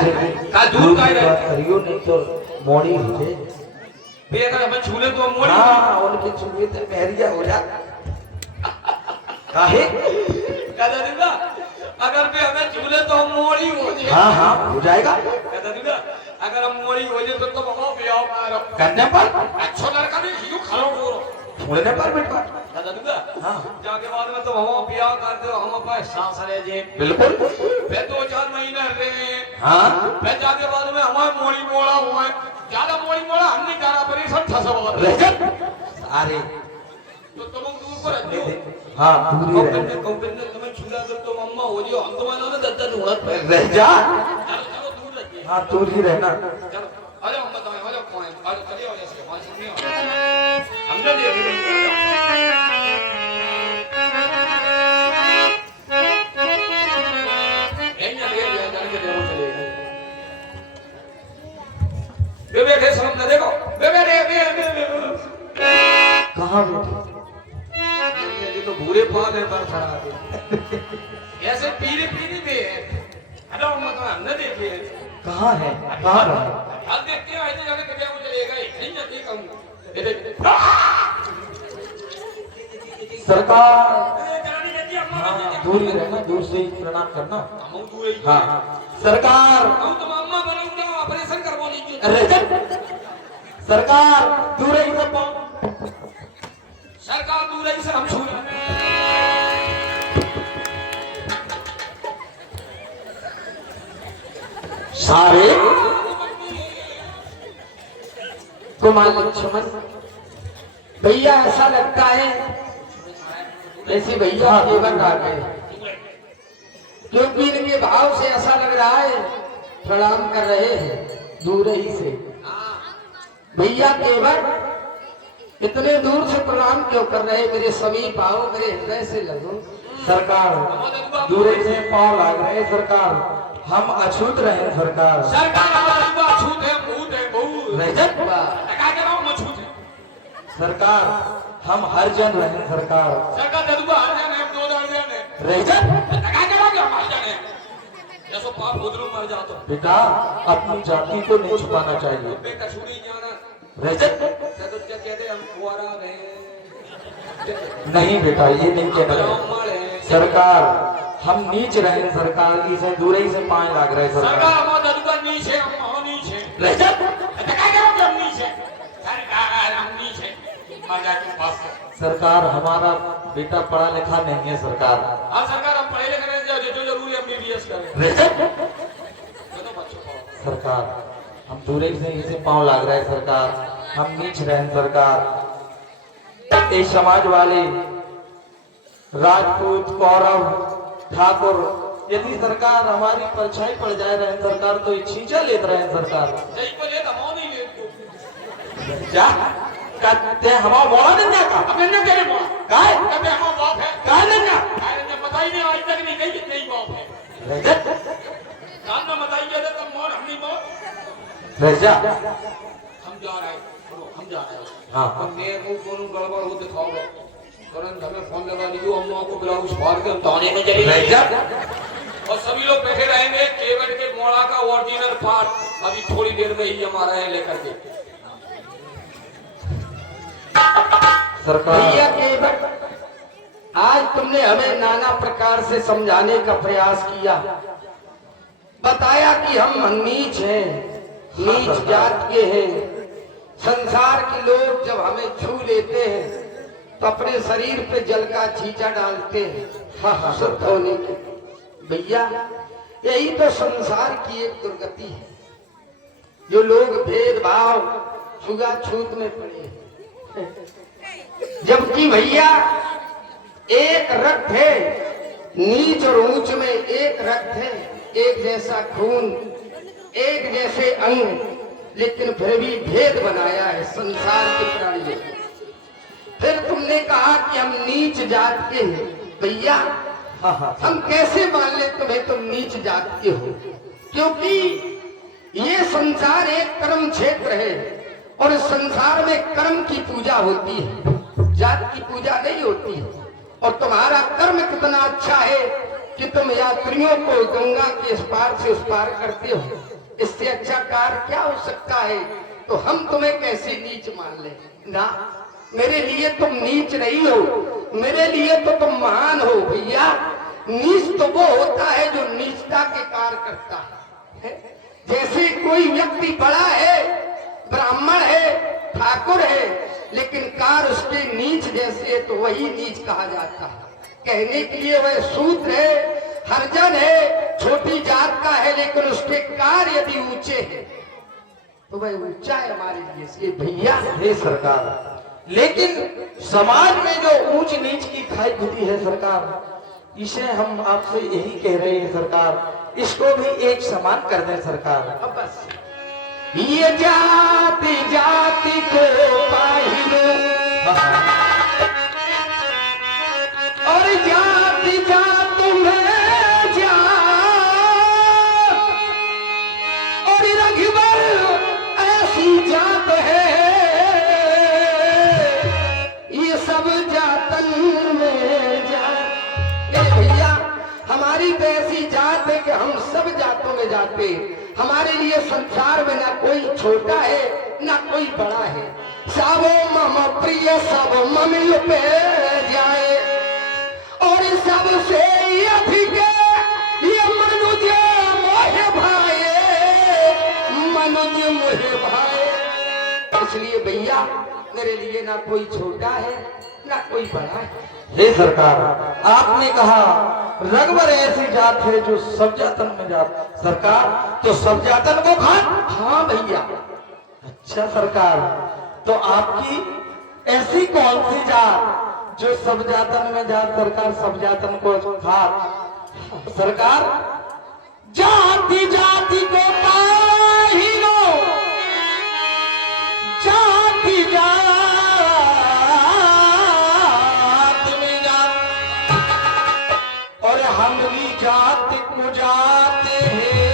से का दूर का बात करियो नहीं तो मोड़ी हो जाए। बे अगर हमें छूले तो हम मोड़ी हाँ उनके छुए तो महरिया हो जा काहे कहता दूंगा अगर बे हमें छूले तो हम मोड़ी हो जाए। हाँ हाँ हो जाएगा कहता दूंगा अगर हम मोड़ी हो जाए तो हम ब्याह कर करने पर अच्छा लड़का नहीं हियो खरो हो छोड़ने पर बेटा कहता दूंगा हाँ जाके बाद में तो हम ब्याह कर दो हम अपने सास रह जे बिल्कुल फिर 2-4 महीने रहे हाँ फिर जाके बाद में हमारे मोड़ी मोड़ा हुआ है ज्यादा मोड़ी मोड़ा हम नहीं जाना परेशान ठसा रजत सारे तो तुम दूर पर रहते हो हाँ पूरी रह कंपनी ने तुम्हें छुला कर तो मम्मा हो जियो हम तुम्हारे ना दद्दा ढूंढत पे रह जा चलो चलो दूर रहते हाँ दूर ही रहना चलो आ जाओ हम बताएं आ जाओ कौन है आ जाओ चलिए आ जाओ वहां से नहीं हमने दिया बे बैठे सामने देखो बे कहाँ बैठे ये तो भूरे पाल है पर खड़ा है ऐसे पीली पीली भी है हेलो मतलब हमने देखे कहाँ है कहाँ रहा आप देखते हैं ऐसे जाने के क्या मुझे लेगा नहीं जाती कहूँ ये देख सरकार जानी देती अम्मा हाँ दूर ही रहना दूर से ही प्रणाम करना हम दूर ही हाँ सरकार हम तो अम्मा बनाऊंगा ऑपरेशन करवा लीजिए रजत सरकार दूर ही से सरकार दूर ही से हम छू सारे कुमार लक्ष्मण भैया ऐसा लगता है ऐसे भैया केवल आ गए क्योंकि इनके भाव से ऐसा लग रहा है प्रणाम कर रहे हैं दूर ही से भैया केवल इतने दूर से प्रणाम क्यों कर रहे मेरे समीप आओ मेरे हृदय से लगो सरकार दूर से पाँव लाग रहे सरकार हम अछूत रहे सरकार सरकार हमारा अछूत है भूत है भूत रजत क्या कह रहा हूँ अछूत है सरकार हम हर जन रहे सरकार सरकार ददुआ हर जन है दो दर जन है रजत क्या कह रहा हूँ हम हर जन है जैसे पाप उधर मर जाता बेटा अपनी जाति को नहीं छुपाना चाहिए बेटा छुरी जाना रजत तो क्या कहते हैं हम कुआरा नहीं बेटा ये नहीं कहना ब्राह्मण है सरकार हम नीच रहे सरकार इसे दूर ही से पाए लाग रहे सरकार सरकार हमारा ददुआ नीचे हम वहाँ नीचे रजत क्या कह रहा हूँ हम नीचे सरकार हम नीचे मजा के पास सरकार हमारा बेटा पढ़ा लिखा नहीं है सरकार हाँ सरकार हम पढ़े लिखे नहीं जो जरूरी है MBBS करें रजत दोनों बच्चों को सरकार हम दूर ही से इसे पाँव लाग रहे सरकार हम नीच रहे सरकार इस समाज वाले राजपूत कौरव ठाकुर यदि सरकार हमारी परछाई पड़ जाए रहे सरकार तो छींचा लेते रहे सरकार सही को ले दबाव नहीं ले क्या कहते हमारा बोला नहीं का अब इन्हें क्या बोला काय कहते हमारा बाप है काय नहीं इन्हें पता ही नहीं आज तक नहीं कही कितने ही बाप है रजत कान में बताइए तो तुम और हम नहीं बाप रजा हम जा रहे हैं हम जा रहे हैं हाँ हम ने को कौन गड़बड़ हो दिखाओगे तुरंत हमें फोन लगा लीजिए अम्मा को ब्लाउज फाड़ के हम ताने में चले रजा और सभी लोग बैठे रहेंगे केवट के मोड़ा का ओरिजिनल पार्ट अभी थोड़ी देर में ही हमारा है लेकर के सरकार भैया केवट आज तुमने हमें नाना प्रकार से समझाने का प्रयास किया बताया कि हम नीच हैं नीच जात के हैं संसार के लोग जब हमें छू लेते हैं तो अपने शरीर पे जल का छींचा डालते हैं शुद्ध होने के भैया यही तो संसार की एक दुर्गति है जो लोग भेदभाव छुआछूत में पड़े हैं जबकि भैया एक रक्त है नीच और ऊंच में एक रक्त है एक जैसा खून एक जैसे अंग लेकिन फिर भी भेद बनाया है संसार के प्राणी फिर तुमने कहा कि हम नीच जात के हैं भैया हम कैसे मान ले तुम्हें तुम नीच जात के हो क्योंकि ये संसार एक कर्म क्षेत्र है और इस संसार में कर्म की पूजा होती है जात की पूजा नहीं होती है और तुम्हारा कर्म कितना अच्छा है कि तुम यात्रियों को गंगा के इस पार से उस पार करते हो, इससे अच्छा कार्य क्या हो सकता है? तो हम तुम्हें कैसे नीच मान ले? ना, मेरे लिए तुम नीच नहीं हो, मेरे लिए तो तुम महान हो भैया। नीच तो वो होता है जो नीचता के कार्य करता है। जैसे कोई व्यक्ति बड़ा है, ब्राह्मण है, ठाकुर है, लेकिन कार्य उसके नीच जैसे है तो वही नीच कहा जाता है। कहने के लिए वह शूद्र है, हरिजन है, छोटी जात का है, लेकिन उसके कार्य यदि ऊंचे हैं तो वह ऊंचा है हमारे लिए। इसलिए भैया हे सरकार, लेकिन समाज में जो ऊंच नीच की खाई खुदी है सरकार, इसे हम आपसे यही कह रहे हैं सरकार, इसको भी एक समान कर दें सरकार। अब बस ये जाति जाति को पाहिलो और जाति जात में जा और रघुवर ऐसी जात है, ये सब जातन में जा। भैया हमारी तो ऐसी जात है कि हम सब जातों में जाते। हमारे लिए संसार में ना कोई छोटा है ना कोई बड़ा है। सब मम प्रिय सब ममिल पे जाए और सबसे अधिक ये मनुज मोह भाए, मनुज मोह भाए। इसलिए भैया मेरे लिए ना कोई छोटा है ना कोई बड़ा है। हे सरकार, आपने कहा रघुवर ऐसी जात है जो सब जातन में जात। सरकार, तो सब जातन को खान? हाँ भैया। अच्छा सरकार, तो आपकी ऐसी कौन सी जात जो सब जातन में जात सरकार सब जातन को खात? सरकार, जाति जाति को पाहिलो, जाति जात में जात और हमरी जात को जाते हैं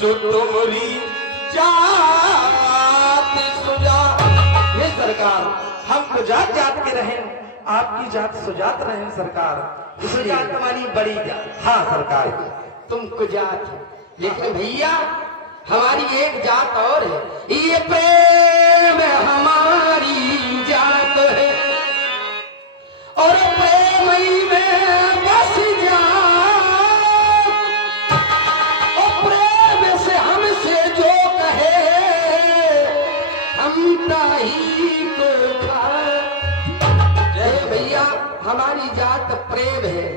सो तुमरी जात सुजात। हे सरकार, हम कुजात जात के रहें, आपकी जात सुजात रहें सरकार। सुजात मानी बड़ी जात। हाँ सरकार, तुम कुजात हो, लेकिन भैया हमारी एक जात और है। ये प्रेम हमारी जात है और प्रेम ही में बस जा। और प्रेम से हमसे जो कहे हम ताही को खा। भैया हमारी जात प्रेम है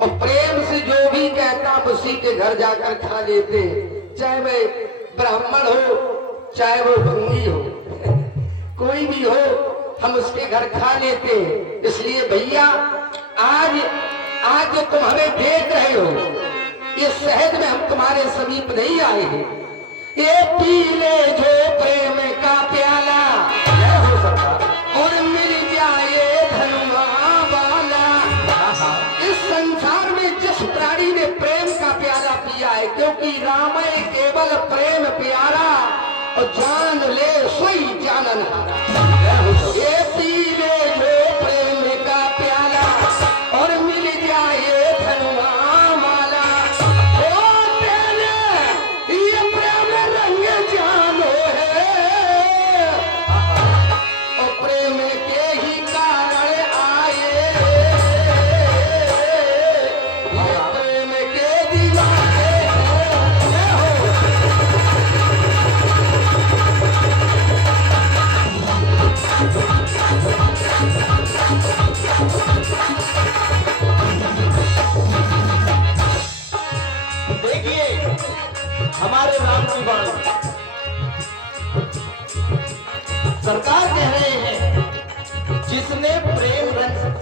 और प्रेम से जो भी कहता उसी के घर जाकर खा लेते, चाहे वह ब्राह्मण हो चाहे वो भंगी हो, कोई भी हो हम उसके घर खा लेते। इसलिए भैया आज जो तुम हमें देख रहे हो, ये शहद में हम तुम्हारे समीप नहीं आए हैं। ये पी ले जो प्रेम का प्याला, जय हो सरकार, और मिल जाए धनुआ वाला। इस संसार में जिस प्राणी ने प्रेम का प्याला पिया है, क्योंकि राम है केवल प्रेम प्यारा और जान ले सोई जानन हारा। ये पी ले जो प्रेम का प्याला और मिल जाए धनुआ माला। ओ तेरे ये प्रेम रंग जानो है और प्रेम के ही कारण आए, प्रेम के दीवाने हो। देखिए हमारे राम की बात सरकार कह रहे हैं, जिसने प्रेम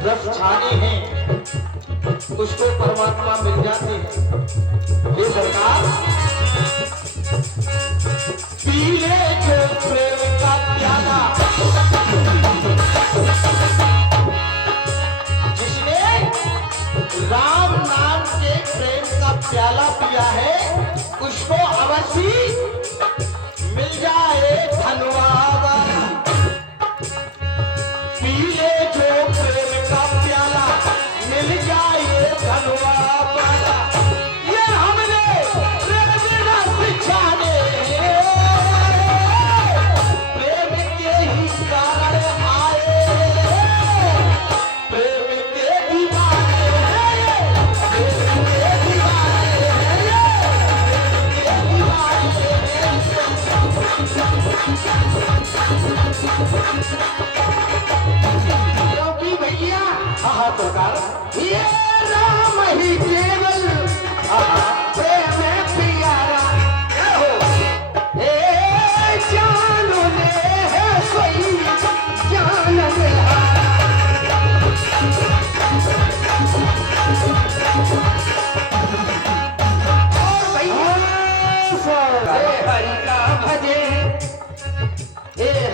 रस छाने हैं उसको परमात्मा मिल जाते हैं। ये सरकार, पी ले जो प्रेम का प्याला, जिसने राम नाम के प्रेम का प्याला पिया है उसको अवश्य मिल जाए धनवा वाला। पी ले जो प्रेम का प्याला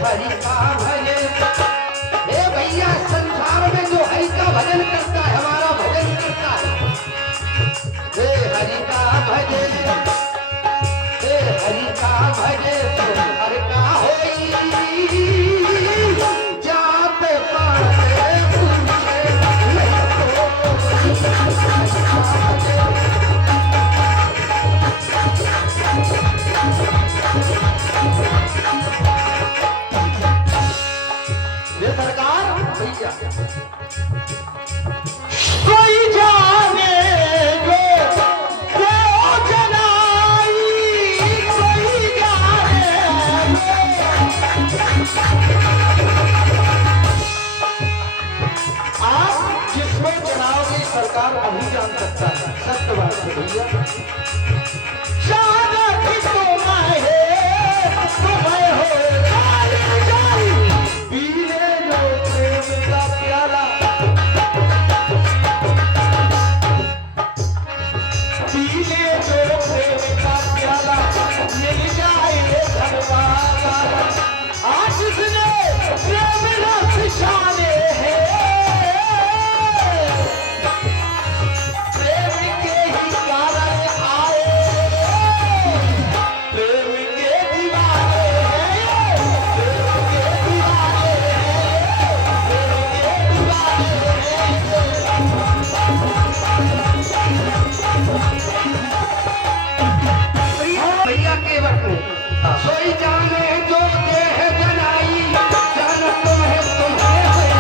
हरि का भजे। हे भैया संसार में जो हरि का भजन करता है, हमारा भजन करता है, हे हरि का भजे, हे हरि का भजे तो हर का होई, जात पात पूछे नहीं तो कोई। हरि का भजे। ये सरकार भैया कोई जाने जो जनाई, कोई जाने आप जिसको चुनाओगे सरकार वही जान सकता है। सत्य बात है भैया। तुम्हें हो जाई जाई, पीले जो प्रेम का प्याला, पीले जो प्रेम का प्याला, मिल जाए धनवाला। आज जिसने प्रेम रस शाने है, प्रेम के ही कारण आए, प्रेम के दीवाने हैं, प्रेम के दीवाने हैं, प्रेम के दीवाने हैं। भैया के वक्त में सोई जाने जो देह जनाई, जान तुम्हें तुम्हें हो जाई।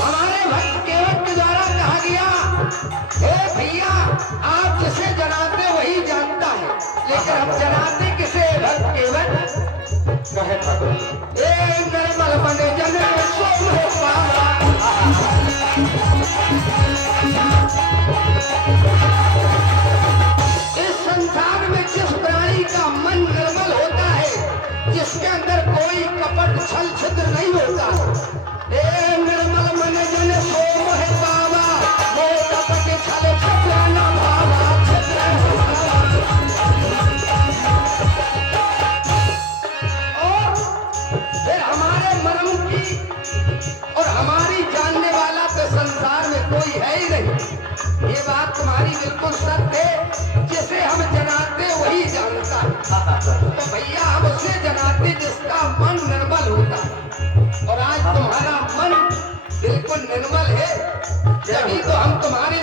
हमारे भक्त केवट के द्वारा कहा गया, हे भैया आप जिसे जनाते वही जानता है, लेकिन हम जनाते किसे? भक्त केवट कहे ठाकुर, ए निर्मल मन जन सोम पावा। इस संसार में जिस प्राणी का मन निर्मल होता है, जिसके अंदर कोई कपट छल छिद्र नहीं होता, ए निर्मल मन जन सोम है बाबा, वो कपट छल छिद्र न भावा, छिद्र न भावा। और फिर हमारे मर्म की और हमारी जानने वाला तो संसार में कोई है ही नहीं। ये बात तुम्हारी बिल्कुल सत्य है। जिसे हम जनाते वही जानता है। तो भैया हम उसे जनाते जिसका मन निर्मल होता है, और आज तुम्हारा मन बिल्कुल निर्मल है, तभी तो हम तुम्हारे